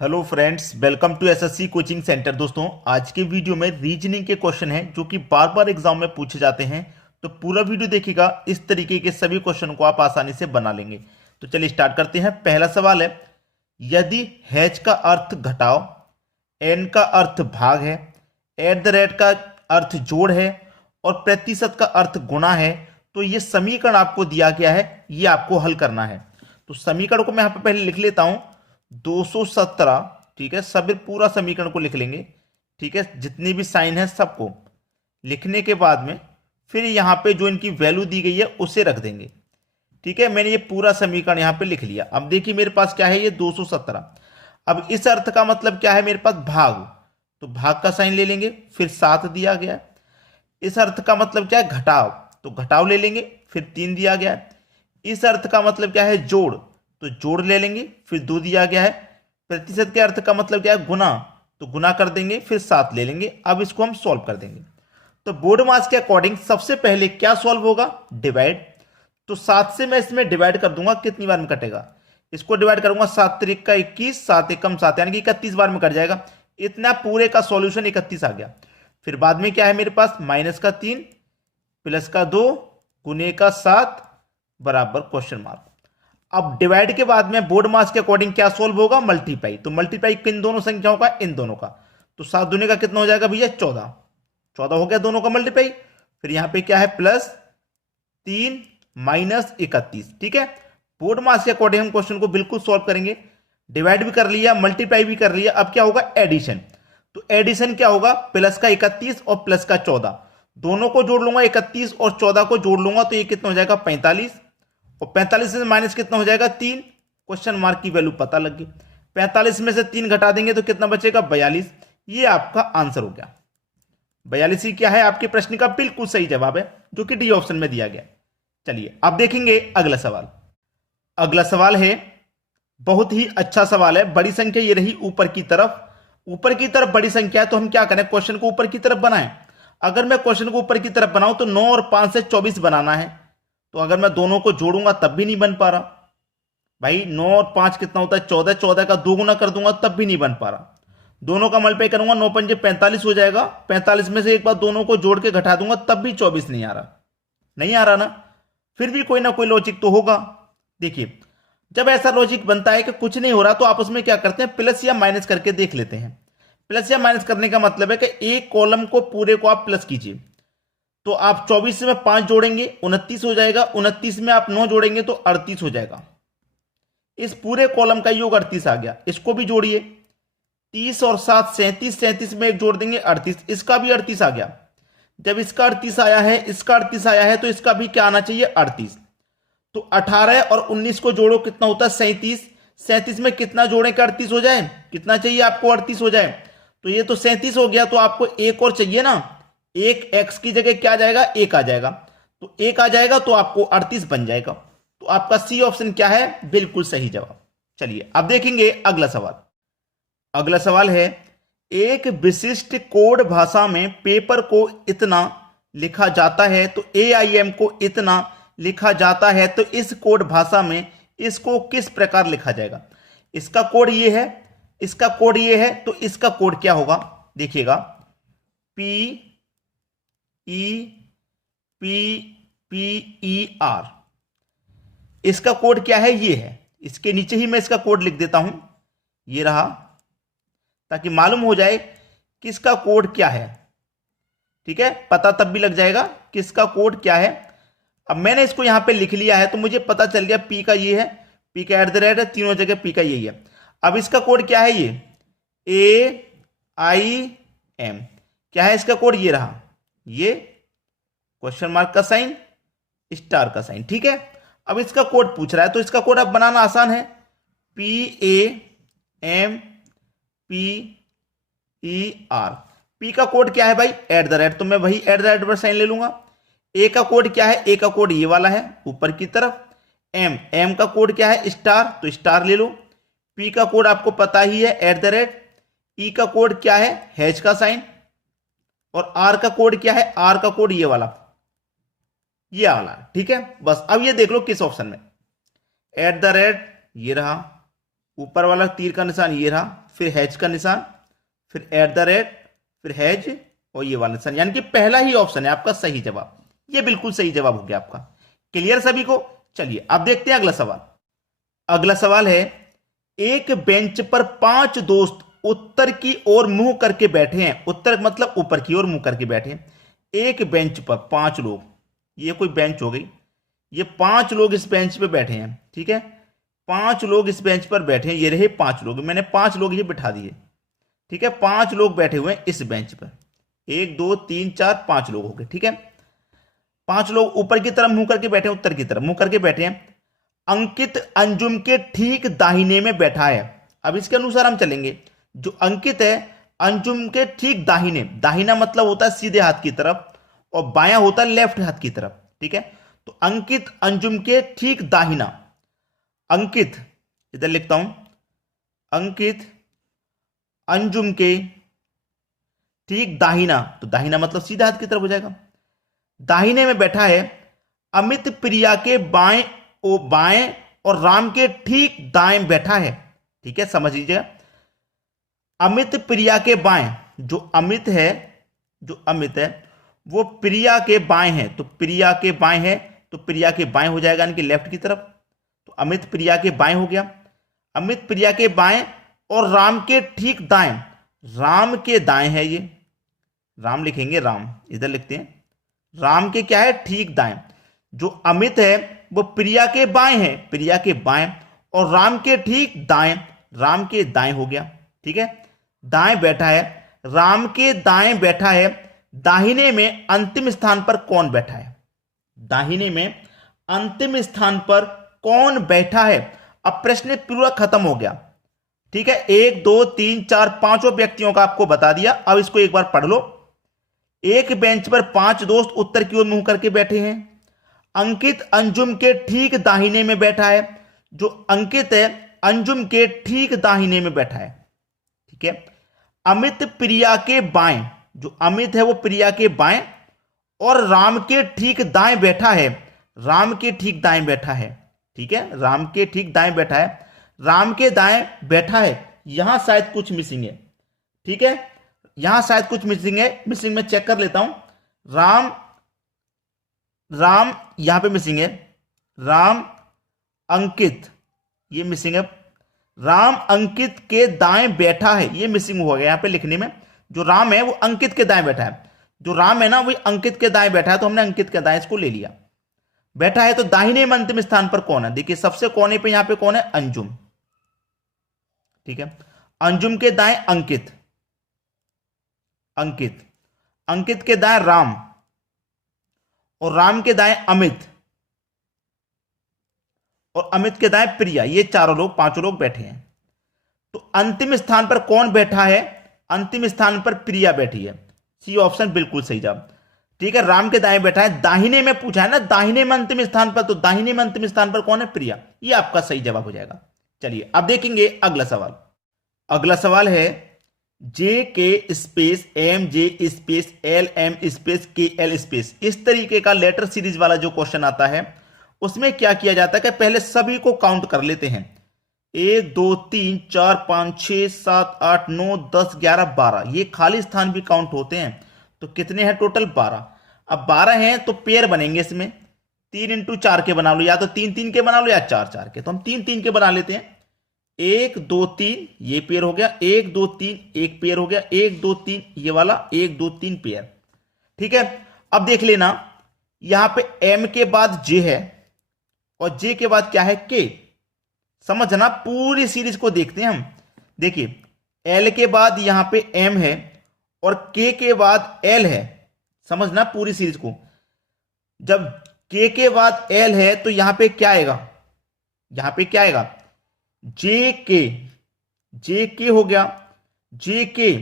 Hello friends, welcome to SSC coaching centre. दोस्तों, आज के वीडियो में रीजनिंग के क्वेश्चन हैं जो कि बार बार एग्जाम में पूछे जाते हैं। तो पूरा वीडियो देखिएगा, इस तरीके के सभी क्वेश्चन को आप आसानी से बना लेंगे। तो चलिए स्टार्ट करते हैं। पहला सवाल है, यदि हैच का अर्थ घटाओ, एन का अर्थ भाग है, एट द रेट का अर्थ जोड़ है और प्रतिशत का अर्थ गुणा है, तो ये समीकरण आपको दिया गया है, ये आपको हल करना है। तो समीकरण को मैं यहां पर पहले लिख लेता हूं, 217। ठीक है, सब पूरा समीकरण को लिख लेंगे। ठीक है, जितनी भी साइन है सबको लिखने के बाद में फिर यहां पे जो इनकी वैल्यू दी गई है उसे रख देंगे। ठीक है, मैंने ये पूरा समीकरण यहां पे लिख लिया। अब देखिए मेरे पास क्या है, ये 217। अब इस अर्थ का मतलब क्या है, मेरे पास भाग, तो भाग का साइन ले लेंगे, फिर 7 दिया गया है। इस अर्थ का मतलब क्या है, घटाव, तो घटाव ले लेंगे, फिर 3 दिया गया है। इस अर्थ का मतलब क्या है, जोड़, तो जोड़ ले लेंगे, फिर 2 दिया गया है। प्रतिशत के अर्थ का मतलब क्या है, गुना, तो गुना कर देंगे, फिर 7 ले लेंगे। अब इसको हम सॉल्व कर देंगे। तो बोर्ड मास के अकॉर्डिंग सबसे पहले क्या सॉल्व होगा, डिवाइड। तो 7 से मैं इसमें डिवाइड कर दूंगा, कितनी बार में कटेगा, इसको डिवाइड करूंगा, 7 त्रिक का 21, 7 एकम 7, यानी कि 31 बार में कट जाएगा। इतना पूरे का सॉल्यूशन 31 आ गया। फिर बाद में क्या है मेरे पास, माइनस का 3 प्लस का 2 गुने का 7 बराबर क्वेश्चन मार्क। अब डिवाइड के बाद में बोर्ड मास के अकॉर्डिंग क्या सॉल्व होगा, मल्टीप्लाई। तो मल्टीप्लाई किन दोनों संख्याओं का, इन दोनों का। तो 7 दूने का कितना हो जाएगा भैया, 14। 14 हो गया दोनों का मल्टीप्लाई। फिर यहां पे क्या है, प्लस 3 माइनस 31। ठीक है, बोर्ड मास के अकॉर्डिंग हम क्वेश्चन को बिल्कुल सॉल्व करेंगे। डिवाइड भी कर लिया, मल्टीप्लाई भी कर लिया, अब क्या होगा, एडिशन। तो एडिशन क्या होगा, प्लस का 31 और प्लस का 14, दोनों को जोड़ लूंगा, 31 और 14 को जोड़ लूंगा, तो ये कितना हो जाएगा, 45। और 45 से माइनस कितना हो जाएगा, 3। क्वेश्चन मार्क की वैल्यू पता लग गई। 45 में से 3 घटा देंगे तो कितना बचेगा, 42। ये आपका आंसर हो गया। 42 ही क्या है, आपके प्रश्न का बिल्कुल सही जवाब है, जो कि डी ऑप्शन में दिया गया। चलिए अब देखेंगे अगला सवाल। अगला सवाल है, बहुत ही अच्छा सवाल है। बड़ी संख्या ये रही ऊपर की तरफ, ऊपर की तरफ बड़ी संख्या है, तो हम क्या करें, क्वेश्चन को ऊपर की तरफ बनाएं। अगर मैं क्वेश्चन को ऊपर की तरफ बनाऊं तो 9 और 5 से 24 बनाना है। तो अगर मैं दोनों को जोड़ूंगा तब भी नहीं बन पा रहा भाई। 9 और 5 कितना होता है, 14। 14 का 2 गुना कर दूंगा तब भी नहीं बन पा रहा। दोनों का मल्टीप्लाई करूंगा, 9 पंजे 45 हो जाएगा। 45 में से एक बार दोनों को जोड़ के घटा दूंगा तब भी 24 नहीं आ रहा। नहीं आ रहा ना, फिर भी कोई ना कोई लॉजिक तो होगा। देखिए, जब ऐसा लॉजिक बनता है कि कुछ नहीं हो रहा, तो आप उसमें क्या करते हैं, प्लस या माइनस करके देख लेते हैं। प्लस या माइनस करने का मतलब है कि एक कॉलम को पूरे को आप प्लस कीजिए। तो आप 24 में 5 जोड़ेंगे 29 हो जाएगा, 29 में आप 9 जोड़ेंगे तो 38 हो जाएगा। इस पूरे कॉलम का योग 38 आ गया। इसको भी जोड़िए, 30 और 7 37, 37 में एक जोड़ देंगे 38, इसका भी 38 आ गया। जब इसका 38 आया है, इसका 38 आया है, तो इसका भी क्या आना चाहिए, 38। तो 18 और 19 को जोड़ो, कितना होता है, 37। 37 में कितना जोड़े कि 38 हो जाए, कितना चाहिए आपको, 38 हो जाए। तो ये तो 37 हो गया, तो आपको एक और चाहिए ना, एक x की जगह क्या आ जाएगा, एक आ जाएगा। तो एक आ जाएगा तो आपको 38 बन जाएगा। तो आपका सी ऑप्शन क्या है, बिल्कुल सही जवाब। चलिए अब देखेंगे अगला सवाल। अगला सवाल है, एक विशिष्ट कोड भाषा में पेपर को इतना लिखा जाता है तो AIM को इतना लिखा जाता है, तो इस कोड भाषा में इसको किस प्रकार लिखा जाएगा। इसका कोड ये है, इसका कोड ये है, तो इसका कोड क्या होगा, देखिएगा, PEPPER। इसका कोड क्या है, ये है। इसके नीचे ही मैं इसका कोड लिख देता हूं, ये रहा, ताकि मालूम हो जाए कि इसका कोड क्या है। ठीक है, पता तब भी लग जाएगा कि इसका कोड क्या है। अब मैंने इसको यहां पे लिख लिया है, तो मुझे पता चल गया पी का ये है, पी का @ है, तीनों जगह पी का यही है। अब इसका कोड क्या है, ये AIM क्या है, इसका कोड ये रहा, ये क्वेश्चन मार्क का साइन, स्टार का साइन। ठीक है, अब इसका कोड पूछ रहा है, तो इसका कोड अब बनाना आसान है, PAMPER। पी का कोड क्या है भाई, @ तो मैं वही @ पर साइन ले लूंगा। ए का कोड क्या है, ए का कोड ये वाला है ऊपर की तरफ। एम का कोड क्या है, स्टार, तो स्टार ले लो। पी का कोड आपको पता ही है, @ ई का कोड क्या है, हैश का साइन। और आर का कोड क्या है, आर का कोड ये वाला, ये वाला। ठीक है, बस अब ये देख लो किस ऑप्शन में, @ ये रहा, ऊपर वाला तीर का निशान ये रहा, फिर हैज का निशान, फिर एट द रेट, फिर हैज और ये वाला निशान, यानी कि पहला ही ऑप्शन है आपका सही जवाब। ये बिल्कुल सही जवाब हो गया आपका। क्लियर सभी को? चलिए अब देखते हैं अगला सवाल। अगला सवाल है, एक बेंच पर 5 दोस्त उत्तर की ओर मुंह करके बैठे हैं। उत्तर मतलब ऊपर की ओर मुंह करके बैठे हैं। एक बेंच पर 5 लोग, ये कोई बेंच हो गई, ये 5 लोग इस बेंच पे बैठे हैं। ठीक है, 5 लोग इस बेंच पर बैठे हैं। ये रहे 5 लोग, मैंने 5 लोग ये बिठा दिए। ठीक है, 5 लोग बैठे हुए हैं इस बेंच पर। 1 2 3 4 5 लोग हो गए। ठीक है, 5 लोग ऊपर की तरफ मुंह करके बैठे हैं, उत्तर की तरफ मुंह करके बैठे हैं। अंकित अंजुम के ठीक दाहिने में बैठा है। अब इसके अनुसार हम चलेंगे। जो अंकित है अंजुम के ठीक दाहिने, दाहिना मतलब होता है सीधे हाथ की तरफ और बायां होता है लेफ्ट हाथ की तरफ। ठीक है, तो अंकित अंजुम के ठीक दाहिना, अंकित इधर लिखता हूं, अंकित अंजुम के ठीक दाहिना, तो दाहिना मतलब सीधे हाथ की तरफ हो जाएगा। दाहिने में बैठा है अमित प्रिया के बाएं बाएं और राम के ठीक दाएं बैठा है। ठीक है, समझ लीजिएगा। अमित प्रिया के बाएं, जो अमित है, जो अमित है वो प्रिया के बाएं है, तो प्रिया के बाएं है तो प्रिया के बाएं हो जाएगा, यानी कि लेफ्ट की तरफ। तो अमित प्रिया के बाएं हो गया। अमित प्रिया के बाएं और राम के ठीक दाएं, राम के दाएं है ये, राम लिखेंगे, राम इधर लिखते हैं, राम के क्या है ठीक दाएं। जो अमित है वो प्रिया के बाएं है, प्रिया के बाएं और राम के ठीक दाएं, राम के दाएं हो गया। ठीक है, दाएं बैठा है, राम के दाएं बैठा है। दाहिने में अंतिम स्थान पर कौन बैठा है? दाहिने में अंतिम स्थान पर कौन बैठा है? अब प्रश्न पूरा खत्म हो गया। ठीक है, 1 2 3 4 5 व्यक्तियों का आपको बता दिया। अब इसको एक बार पढ़ लो। एक बेंच पर 5 दोस्त उत्तर की ओर मुंह करके बैठे हैं। अंकित अंजुम के ठीक दाहिने में बैठा है। जो अंकित है अंजुम के ठीक दाहिने में बैठा है। ठीक है, अमित प्रिया के बाएं, जो अमित है वो प्रिया के बाएं और राम के ठीक दाएं बैठा है, राम के ठीक दाएं बैठा है। ठीक है, राम के ठीक दाएं बैठा है, राम के दाएं बैठा है। यहां शायद कुछ मिसिंग है। ठीक है, यहां शायद कुछ मिसिंग है, मिसिंग में चेक कर लेता हूं। राम, राम यहां पे मिसिंग है, राम अंकित ये मिसिंग है। राम अंकित के दाएं बैठा है, ये मिसिंग हो गया यहां पे लिखने में। जो राम है वो अंकित के दाएं बैठा है, जो राम है ना वो अंकित के दाएं बैठा है, तो हमने अंकित के दाएं इसको ले लिया। बैठा है तो दाहिने में अंतिम स्थान पर कौन है? देखिए सबसे कोने पे यहां पे कौन है? अंजुम। ठीक है, अंजुम के दाएं अंकित, अंकित, अंकित के दाएं राम और राम के दाएं अमित और अमित के दाएं प्रिया। ये चारों लोग, 5 लोग बैठे हैं। तो अंतिम स्थान पर कौन बैठा है? अंतिम स्थान पर प्रिया बैठी है। सी ऑप्शन बिल्कुल सही जवाब। ठीक है, राम के दाएं बैठा है, दाहिने में पूछा है ना, दाहिने में अंतिम स्थान पर, तो दाहिने में अंतिम स्थान पर कौन है? प्रिया। ये आपका सही जवाब हो जाएगा। चलिए अब देखेंगे अगला सवाल। अगला सवाल है J K space M J space L M space K L space, इस तरीके का लेटर सीरीज वाला जो क्वेश्चन आता है उसमें क्या किया जाता है कि पहले सभी को काउंट कर लेते हैं। 1 2 3 4 5 6 7 8 9 10 11 12, ये खाली स्थान भी काउंट होते हैं। तो कितने हैं टोटल? 12। अब 12 हैं तो पेयर बनेंगे इसमें, 3 इंटू 4 के बना लो, या तो 3 3 के बना लो या 4 4 के। तो हम 3 3 के बना लेते हैं। 1 2 3 ये पेयर हो गया, 1 2 3 एक पेयर हो गया, 1 2 3 ये वाला, 1 2 3 पेयर। ठीक है, अब देख लेना यहां पे एम के बाद जे है और जे के बाद क्या है? के। समझना, पूरी सीरीज को देखते हैं हम। देखिए एल के बाद यहां पे एम है और के बाद एल है। समझना पूरी सीरीज को। जब के बाद एल है तो यहां पे क्या आएगा? यहां पे क्या आएगा? जे के हो गया, जे के।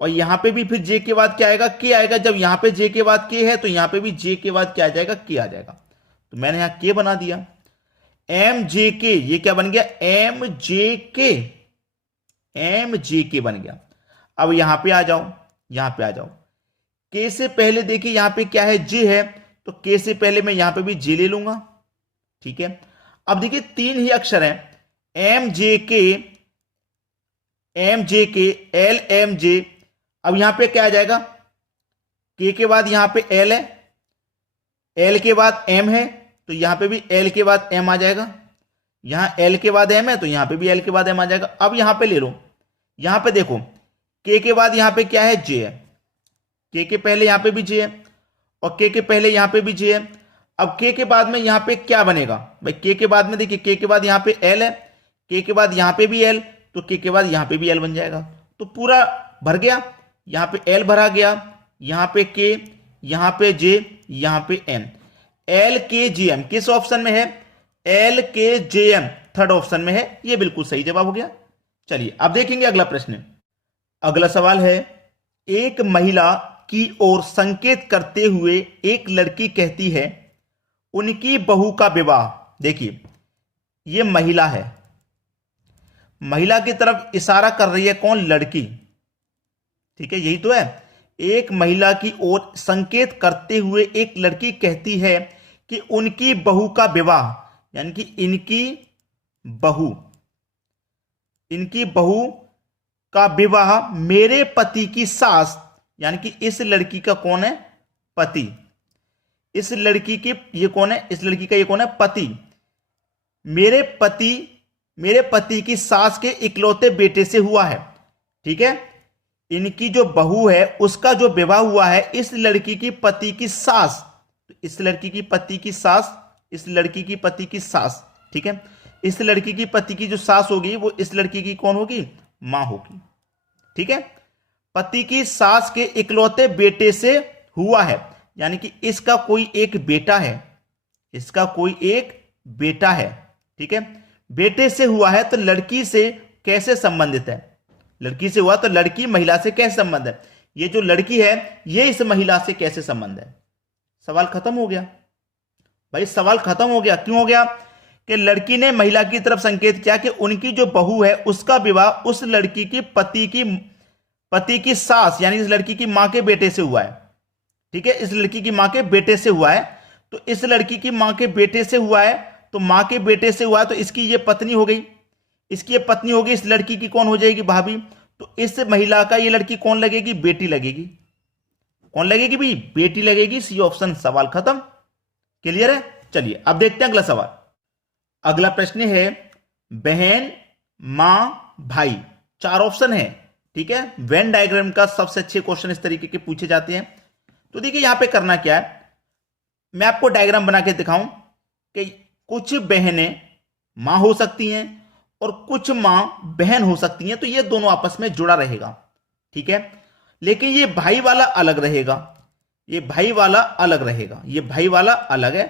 और यहां पे भी फिर जे के बाद क्या आएगा? के आएगा। जब यहां पे जे के बाद के है तो यहां पे भी जे के बाद क्या आ जाएगा? के आ जाएगा। तो मैंने यहां के बना दिया। एम जे के, ये क्या बन गया? एम जे के, एम जे के बन गया। अब यहां पे आ जाओ, यहां पे आ जाओ। के से पहले देखिए यहां पे क्या है? जे है, तो के से पहले मैं यहां पे भी जे ले लूंगा। ठीक है, अब देखिए 3 ही अक्षर हैं, एम जे के, एम जे के, एल एम जे। अब यहां पे क्या आ जाएगा, के बाद यहां पे एल है, एल के बाद एम है, तो यहां पे भी एल के बाद एम आ जाएगा। यहां एल के बाद एम है तो यहां पे भी एल के बाद एम आ जाएगा। अब यहां पे ले लो, यहां पे देखो के बाद यहां पे क्या है, जे है। के पहले यहां पे भी जे है और के पहले यहां पे भी जे है। अब के बाद में यहां पे क्या बनेगा भाई, के बाद में देखिए के बाद यहां पे एल है, के बाद यहां पे भी एल, तो के बाद यहां पे भी एल बन जाएगा। तो पूरा भर गया, यहां पे एल भरा गया, यहां पे के, यहां पे जे, यहां पे एम। एल के जे एम किस ऑप्शन में है, एल के जे एम थर्ड ऑप्शन में है। ये बिल्कुल सही जवाब हो गया। चलिए अब देखेंगे अगला प्रश्न। अगला सवाल है, एक महिला की ओर संकेत करते हुए एक लड़की कहती है उनकी बहू का विवाह। देखिए ये महिला है, महिला की तरफ इशारा कर रही है कौन, लड़की। ठीक है, यही तो है। एक महिला की ओर संकेत करते हुए एक लड़की कहती है कि उनकी बहू का विवाह, यानी कि इनकी बहू का विवाह मेरे पति की सास, यानी कि इस लड़की का कौन है, पति। इस लड़की की ये कौन है, इस लड़की का ये कौन है, पति। मेरे पति की सास के इकलौते बेटे से हुआ है। ठीक है, इनकी जो बहू है उसका जो विवाह हुआ है इस लड़की की पति की सास, इस लड़की की पति की सास, इस लड़की की पति की सास। ठीक है, इस लड़की की पति की जो सास होगी वो इस लड़की की कौन होगी, मां होगी। ठीक है, पति की सास के इकलौते बेटे से हुआ है, यानी कि इसका कोई एक बेटा है, इसका कोई एक बेटा है। ठीक है, बेटे से हुआ है तो लड़की से कैसे संबंधित है, लड़की से हुआ तो लड़की महिला से कैसे संबंध है, ये जो लड़की है ये इस महिला से कैसे संबंध है। सवाल खत्म हो गया भाई, सवाल खत्म हो गया। क्यों हो गया कि लड़की ने महिला की तरफ संकेत किया कि उनकी जो बहू है उसका विवाह उस लड़की की पति की सास, यानी इस लड़की की मां के बेटे से हुआ है। ठीक है, इस लड़की की मां के बेटे से हुआ है, तो इस लड़की की मां के बेटे से हुआ है, तो मां के बेटे से हुआ है तो इसकी ये पत्नी हो गई, इसकी ये पत्नी होगी, इस लड़की की कौन हो जाएगी, भाभी। तो इस महिला का ये लड़की कौन लगेगी, बेटी लगेगी। कौन लगेगी भाई, बेटी लगेगी। सी ऑप्शन, सवाल खत्म। क्लियर है। चलिए अब देखते हैं अगला सवाल। अगला प्रश्न है, बहन, मां, भाई, चार ऑप्शन है। ठीक है, वेन डायग्राम का सबसे अच्छे क्वेश्चन इस तरीके के पूछे जाते हैं। तो देखिए यहां पे करना क्या है, मैं आपको डायग्राम बना के दिखाऊं कि कुछ बहनें मां हो सकती हैं और कुछ मां बहन हो सकती हैं, तो ये दोनों आपस में जुड़ा रहेगा। ठीक है, लेकिन ये भाई वाला अलग रहेगा, ये भाई वाला अलग रहेगा, ये भाई वाला अलग है।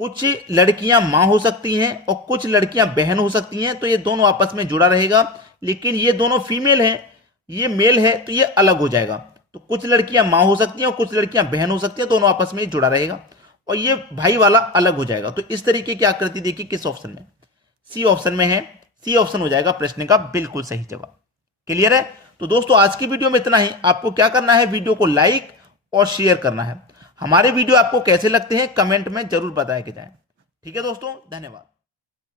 कुछ लड़कियां मां हो सकती हैं और कुछ लड़कियां बहन हो सकती हैं, तो ये दोनों आपस में जुड़ा रहेगा। लेकिन ये दोनों फीमेल हैं, ये मेल है, तो ये अलग हो जाएगा। तो कुछ लड़कियां मां हो सकती हैं और कुछ लड़कियां बहन हो सकती हैं, दोनों आपस में जुड़ा रहेगा और ये भाई वाला अलग हो जाएगा। तो इस तरीके की आकृति देखिए किस ऑप्शन में, सी ऑप्शन में है। सी ऑप्शन हो जाएगा प्रश्न का बिल्कुल सही जवाब। क्लियर है। तो दोस्तों आज की वीडियो में इतना ही। आपको क्या करना है, वीडियो को लाइक और शेयर करना है। हमारे वीडियो आपको कैसे लगते हैं कमेंट में जरूर बताया कि जाए। ठीक है दोस्तों, धन्यवाद।